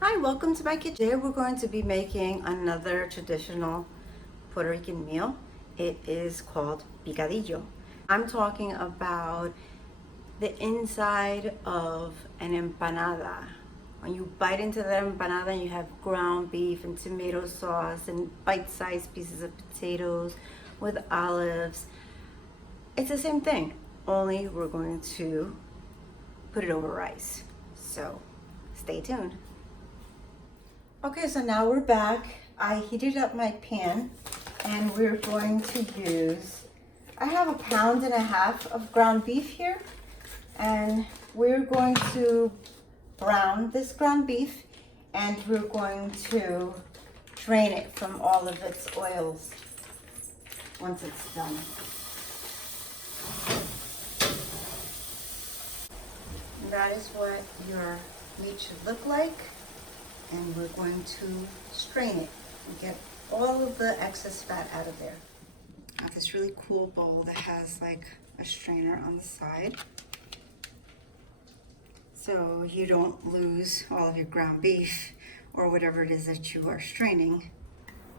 Hi, welcome to my kitchen. Today we're going to be making another traditional Puerto Rican meal. It is called Picadillo. I'm talking about the inside of an empanada. When you bite into that empanada and you have ground beef and tomato sauce and bite-sized pieces of potatoes with olives. It's the same thing, only we're going to put it over rice. So stay tuned. Okay, so now we're back. I heated up my pan and we're going to use, I have 1.5 pounds of ground beef here, and we're going to brown this ground beef and we're going to drain it from all of its oils once it's done. And that is what your meat should look like. And we're going to strain it and get all of the excess fat out of there. I have this really cool bowl that has like a strainer on the side, so you don't lose all of your ground beef or whatever it is that you are straining.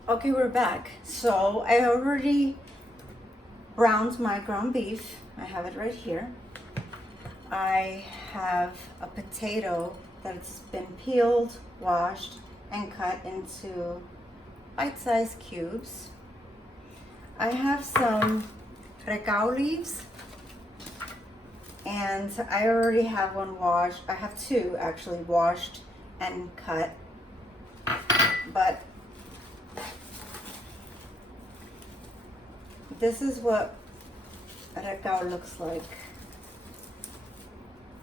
Okay, we're back. So I already browned my ground beef. I have it right here. I have a potato that's been peeled, washed, and cut into bite-sized cubes. I have some recao leaves, and I already have one washed. I have two actually washed and cut, but this is what recao looks like.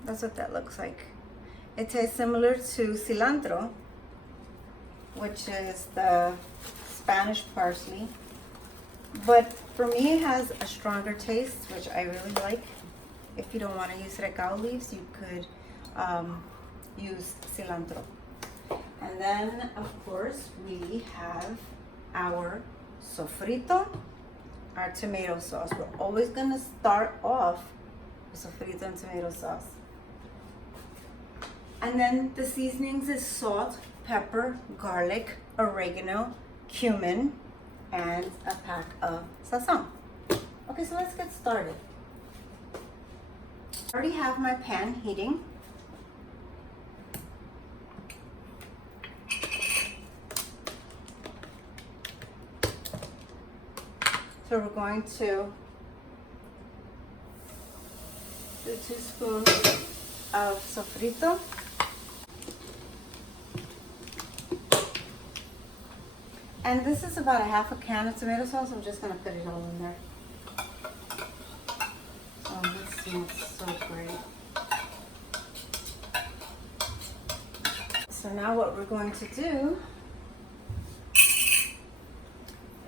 That's what that looks like. It tastes similar to cilantro, which is the Spanish parsley, but for me it has a stronger taste, which I really like. If you don't want to use recao leaves, you could use cilantro. And then, of course, we have our sofrito, our tomato sauce. We're always going to start off with sofrito and tomato sauce. And then the seasonings is salt, pepper, garlic, oregano, cumin, and a pack of sazon. Okay, so let's get started. I already have my pan heating. So we're going to do 2 spoons of sofrito. And this is about 1/2 can of tomato sauce. I'm just gonna put it all in there. Oh, this smells so great. So now what we're going to do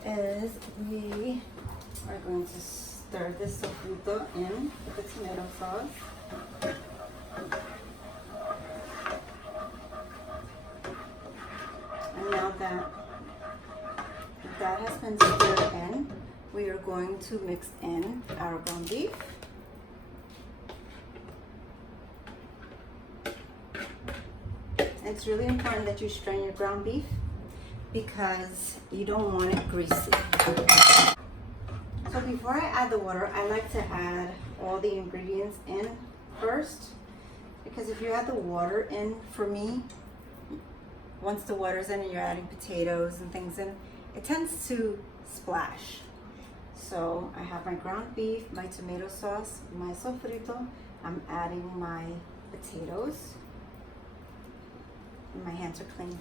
is we are going to stir this sofrito in with the tomato sauce. And now that has been stirred in, we are going to mix in our ground beef. It's really important that you strain your ground beef because you don't want it greasy. So before I add the water, I like to add all the ingredients in first, because if you add the water in, for me, once the water's in and you're adding potatoes and things in, it tends to splash. So I have my ground beef, my tomato sauce, my sofrito. I'm adding my potatoes. And my hands are clean.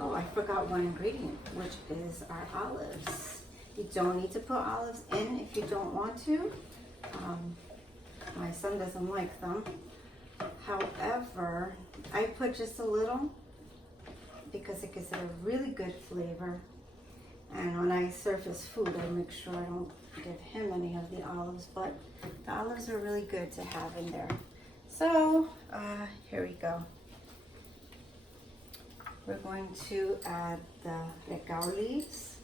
Oh, I forgot one ingredient, which is our olives. You don't need to put olives in if you don't want to. My son doesn't like them. However, I put just a little because it gives it a really good flavor. And when I serve his food, I make sure I don't give him any of the olives, but the olives are really good to have in there. So here we go. We're going to add the recao leaves.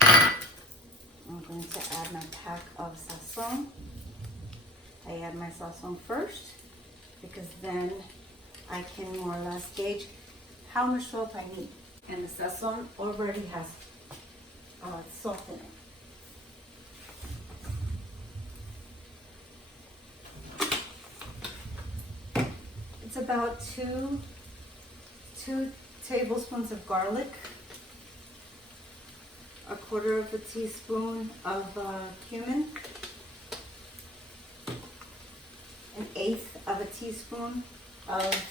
I'm going to add my pack of sazon. I add my sazon first, because then I can more or less gauge how much salt I need. And the sazon already has salt in it. It's about two tablespoons of garlic, a quarter of a teaspoon of cumin, an eighth of a teaspoon of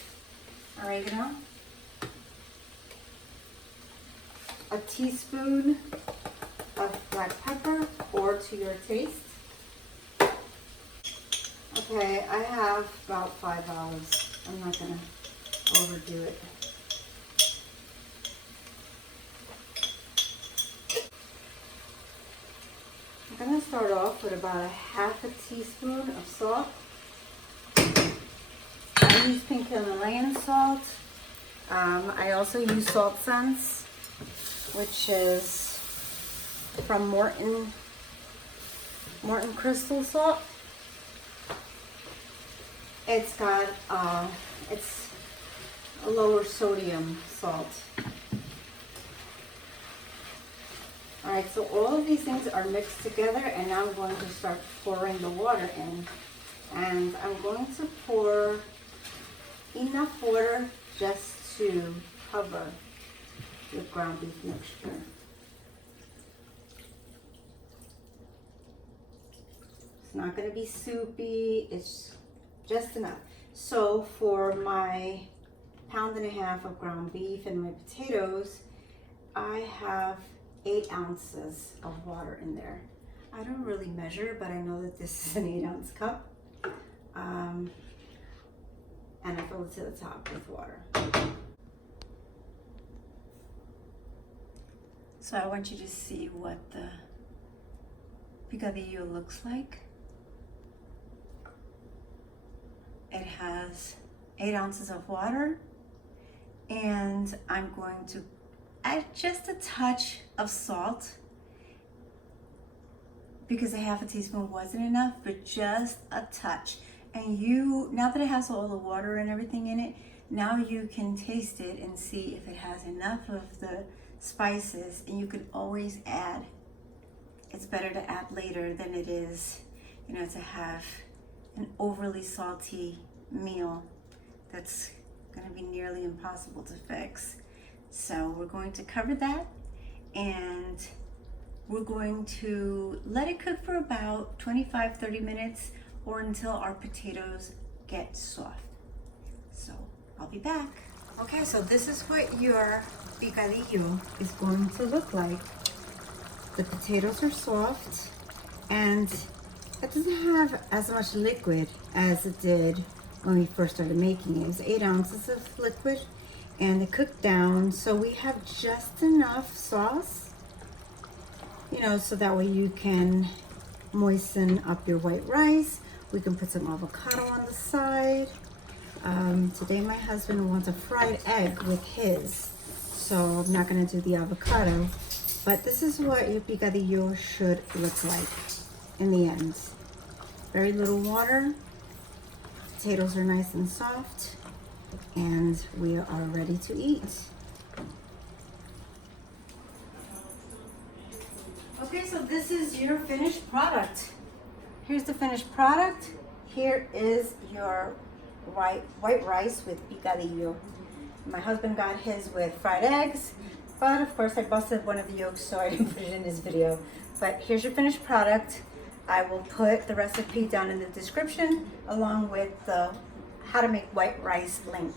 oregano, a teaspoon of black pepper, or to your taste. Okay, I have about 5 olives. I'm not gonna overdo it. I'm gonna start off with about a half a teaspoon of salt. I use pink Himalayan salt. I also use Salt Sense, which is from Morton Crystal Salt. It's got it's a lower sodium salt. All right, so all of these things are mixed together, and now I'm going to start pouring the water in. And I'm going to pour enough water just to cover the ground beef mixture. It's not going to be soupy, it's just enough. So for my 1.5 pounds of ground beef and my potatoes, I have 8 ounces of water in there. I don't really measure, but I know that this is an 8-ounce cup. And I fill it to the top with water. So I want you to see what the picadillo looks like. It has 8 ounces of water, and I'm going to add just a touch of salt, because a half a teaspoon wasn't enough, but just a touch. And now that it has all the water and everything in it, now you can taste it and see if it has enough of the spices, and you can always add. It's better to add later than it is, to have an overly salty meal that's going to be nearly impossible to fix. So we're going to cover that, and we're going to let it cook for about 25-30 minutes, or until our potatoes get soft. So I'll be back. Okay, so this is what your picadillo is going to look like. The potatoes are soft, and it doesn't have as much liquid as it did when we first started making it. It was 8 ounces of liquid, and it cooked down, so we have just enough sauce, so that way you can moisten up your white rice. We can put some avocado on the side. Today my husband wants a fried egg with his, so I'm not gonna do the avocado, but this is what your picadillo should look like in the end. Very little water, potatoes are nice and soft, and we are ready to eat. Okay, so this is your finished product. Here's the finished product. Here is your white rice with picadillo. My husband got his with fried eggs, but of course I busted one of the yolks, so I didn't put it in this video. But here's your finished product. I will put the recipe down in the description, along with the how to make white rice link.